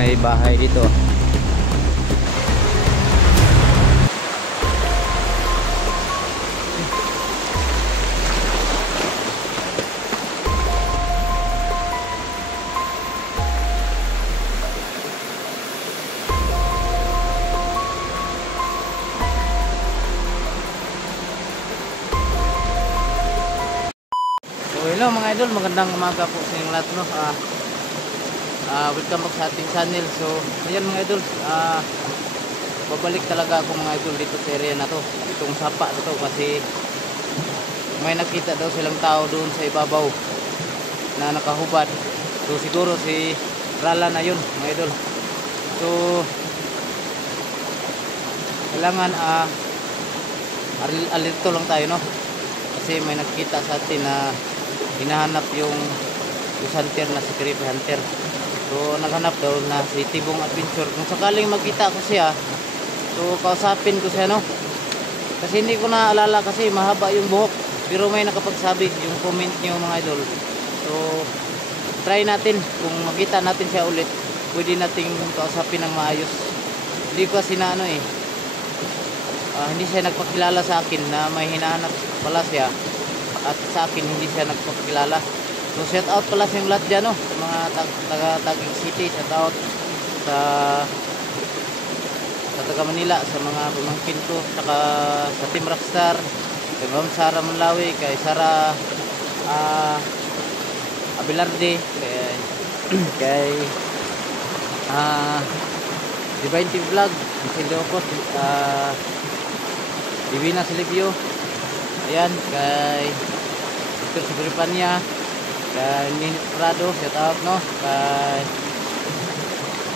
may bahay dito. Hello mga idol, magandang umaga po sa inyong lahat, no? Welcome back sa ating channel. So ayan mga idol, babalik talaga ako mga idol dito sa area na to, itong sapa na to, kasi may nakita daw silang tao doon sa ibabaw na nakahubad. So siguro si Rala na yun mga idol. So kailangan alerto lang tayo, no? Kasi may nakita sa atin na hinahanap yung hunter na si Creepy Hunter. So naghanap daw na si Tibong Adventure. Kung sakaling magkita ko siya, so kausapin ko siya, no? Kasi hindi ko naalala kasi mahaba yung buhok. Pero may nakapagsabi yung comment niyo mga idol. So try natin, kung makita natin siya ulit, pwede nating kausapin ng maayos. Hindi ko kasi na hindi siya nagpakilala sa akin na may hinahanap pala siya. At sa akin hindi siya nagpakilala. So shout out pala sa yung lahat dyan, no? Sa mga taga-Taguig City, shout out sa taga Manila, sa mga pamangkin ko, saka sa Team Rockstar, kay Ma'am Sara Manlawi, kay Sara Abelarde, kay Divine TV Vlog, si Leocos, Divina Silvio, ayan, kay Victor Sibripanya, kay Ninit Prado, shout out, no? Kay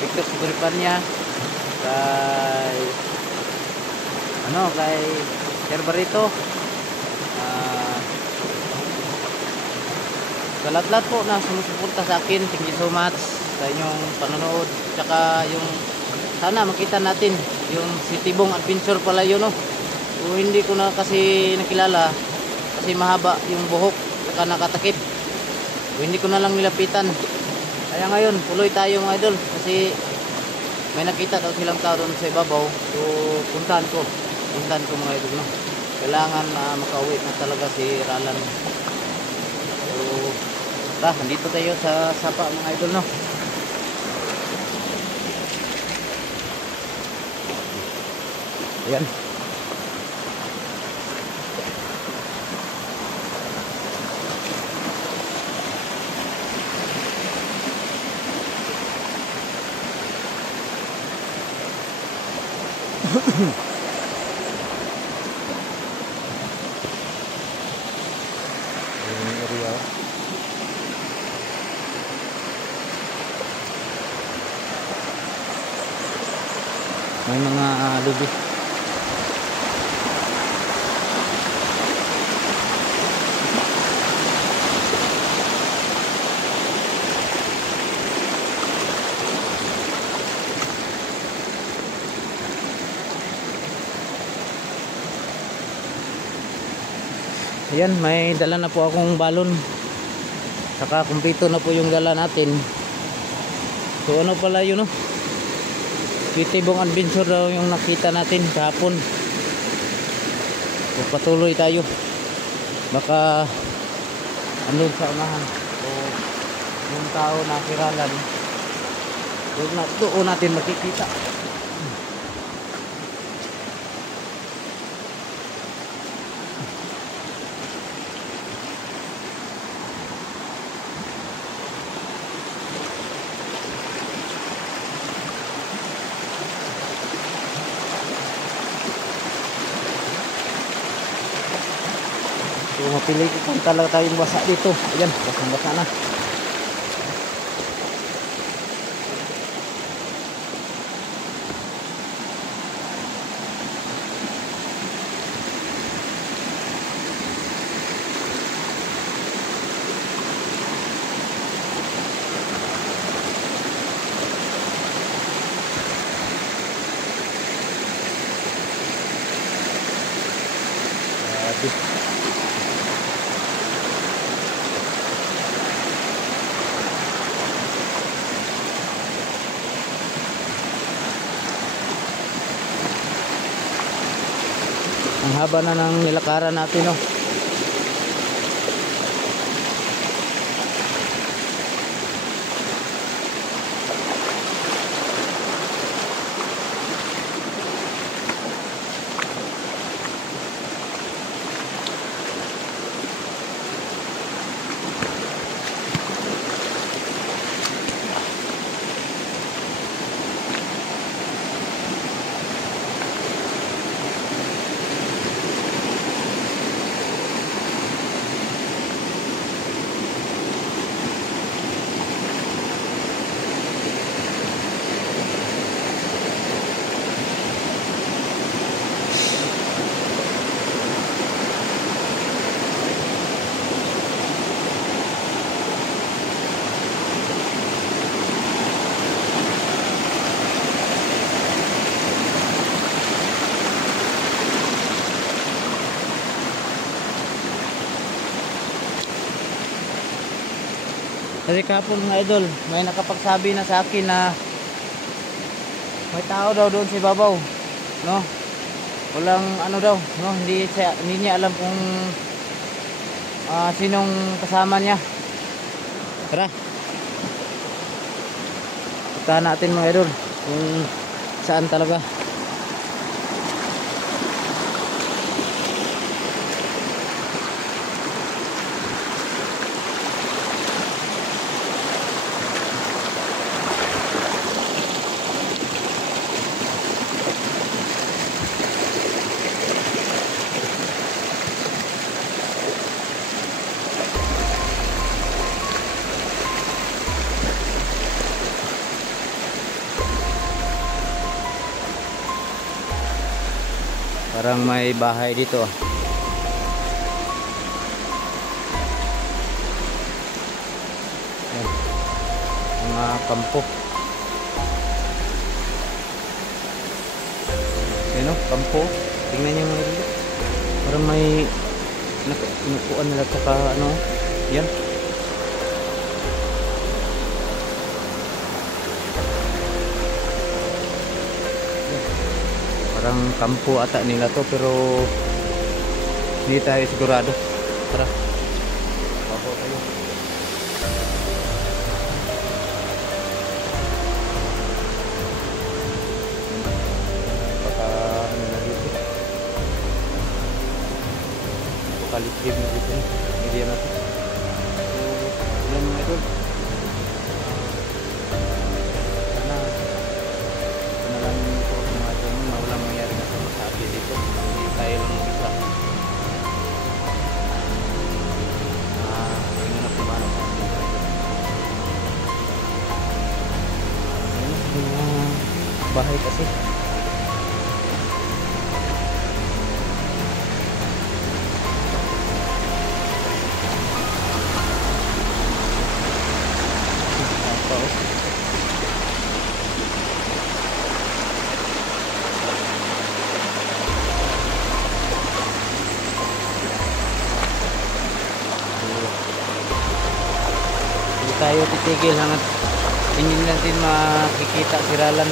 Victor Sibripanya, kay kay Sir Barito, sa lahat-lahat po na sumusuporta sa akin. Thank you so much sa inyong panonood. Tsaka yung sana makita natin yung si Tibong Adventure pala yun, no? So, hindi ko na kasi nakilala kasi mahaba yung buhok saka nakatakip. So, hindi ko na lang nilapitan. Kaya ngayon tuloy tayo mga idol, kasi may nakita daw silang tao doon sa ibabaw. So puntahan ko mga idol, no? Kailangan makauwi na talaga si Ralan. So nandito tayo sa sapa mga idol, no? Ayan. May mga lubi. Ayan, may dala na po akong balon. Saka kumpleto na po yung dala natin. So ano pala yun, no? Tibong Adventure daw yung nakita natin kahapon. So patuloy tayo. Baka andun sa unahan. So yung tao na kiralan, doon natin makikita. So mapili ko kung talaga tayong basa dito. Ayan, basang-basa na. Ang haba na ng nilakaran natin, no. Kasi kahapon mga idol, may nakapagsabi na sa akin na may tao daw doon sa babaw, no? Walang ano daw, no? Hindi niya alam kung sinong kasama niya. Tara. Puntahan natin mga idol kung saan talaga. Parang may bahay dito. Ayan. Mga kampo. Ayan o, kampo. Tingnan nyo mga dito. Parang may nakukuan nila tsaka ano. Yan. Parang kampo ata nila to, pero hindi tayo sigurado. Tara, bago tayo. Baka ano na dito, pakalipib na dito, hindi na to. So yan mga idol, walang mangyari na sama sa atin dito. Hindi tayo lang mag-isa. Tingnan na kumano sa atin. Ayan, bahay kasi. Tayo titigil hanggat hindi natin makikita si Ralan.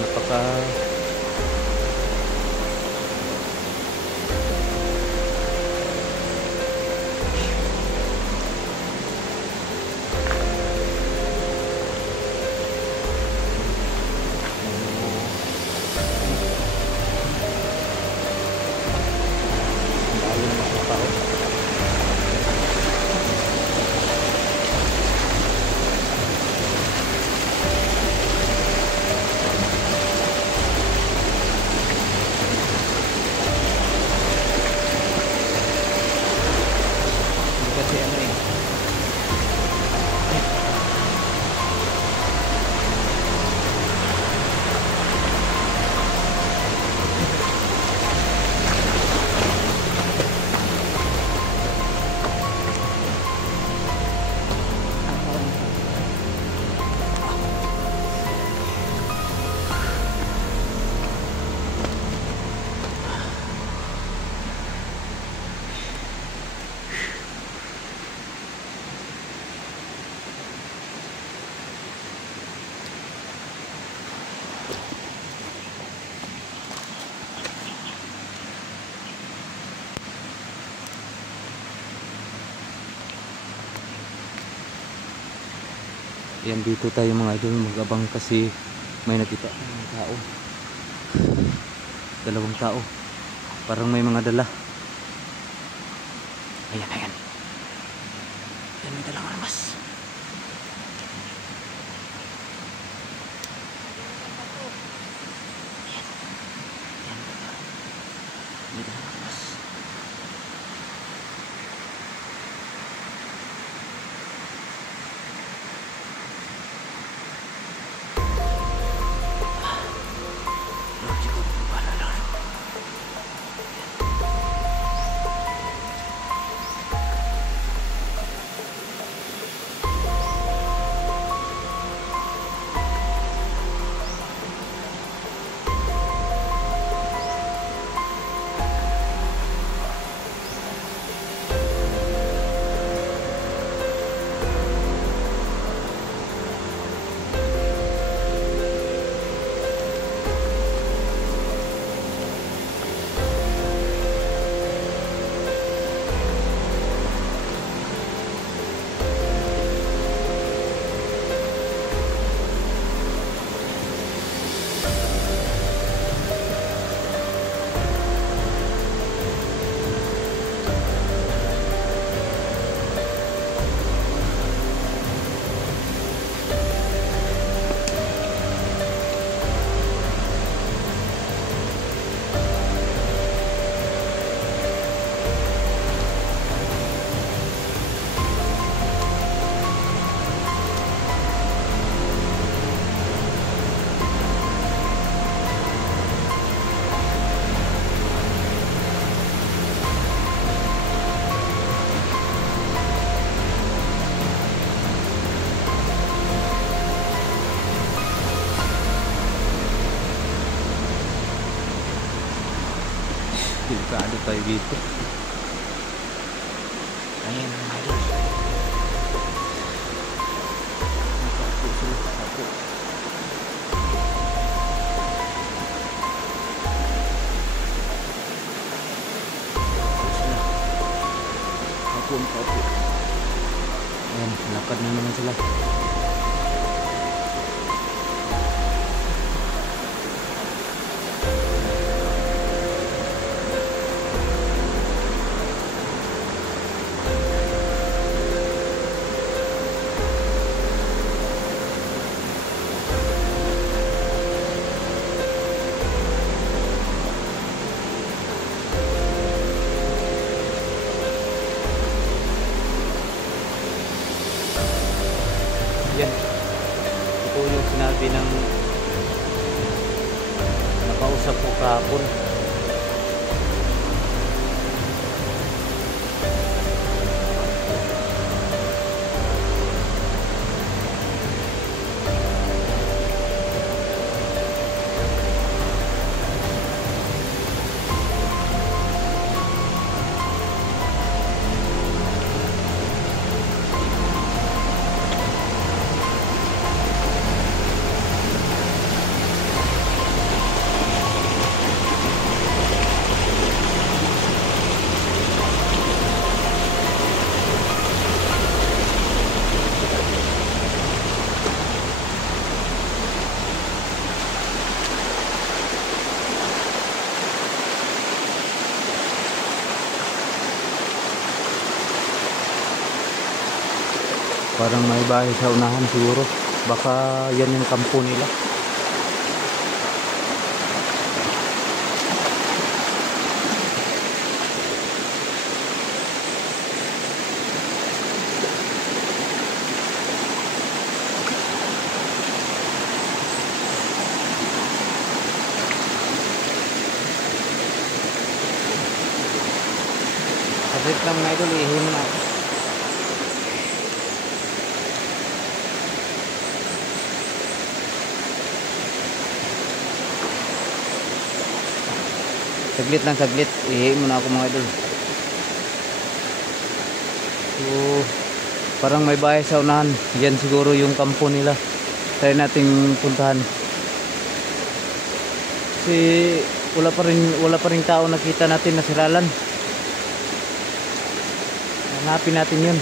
Napaka Yan, dito tayo mga idol mag-abang kasi may nakita ng tao. Dalawang tao. Parang may mga dala. Ayan, ayan. Ayan, may dalang armas. Ayan. Ayan. May dalang armas. Delikado tayo dito. Ayan mga idol. Nakapo sila. Nakapo. Nakapo. Ayan, lakad na naman sila. Yan. Ito yung sinabi ng nakausap ko kahapon. Parang may bahay sa unahan siguro. Baka yan yung kampo nila. Saglit lang mga idol, ihin na ako. Saglit lang, saglit. Ihihin muna ako mga idol. So, parang may bahay sa unahan. Yan siguro yung kampo nila. Try nating puntahan. Kasi wala pa rin tao nakita natin na siralan. Hanapin natin yun.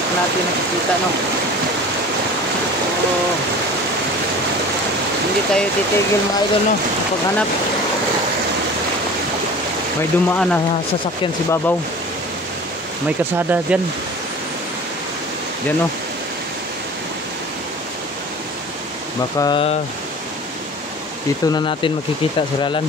hindi pa natin nakikita, no? So, hindi tayo titigil mga idol, no? Paghanap. May dumaan na sasakyan si Babaw. May kasada dyan. Dyan, no? Baka dito na natin makikita si Ralan.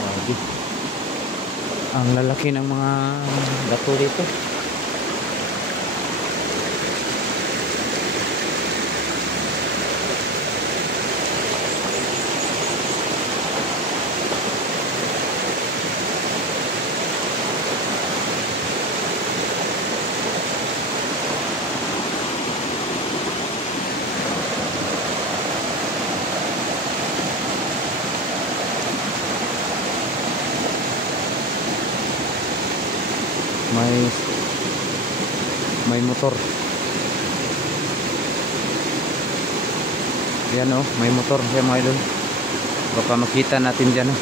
Grabe. Ang lalaki ng mga bato dito. May motor. Yan, oh, may motor yan mga idol. Baka makita natin dyan, oh.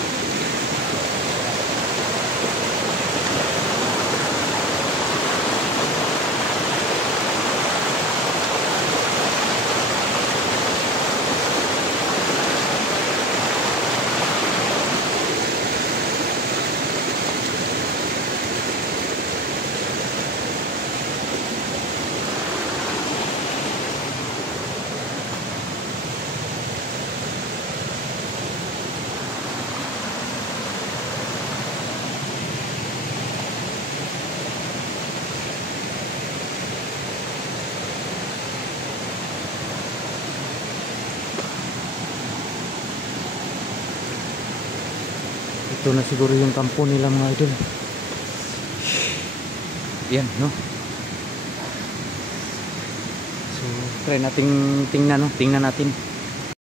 Ito na siguro yung kampo nila mga idol. Yan, no? So, try nating tingnan, no? Tingnan natin.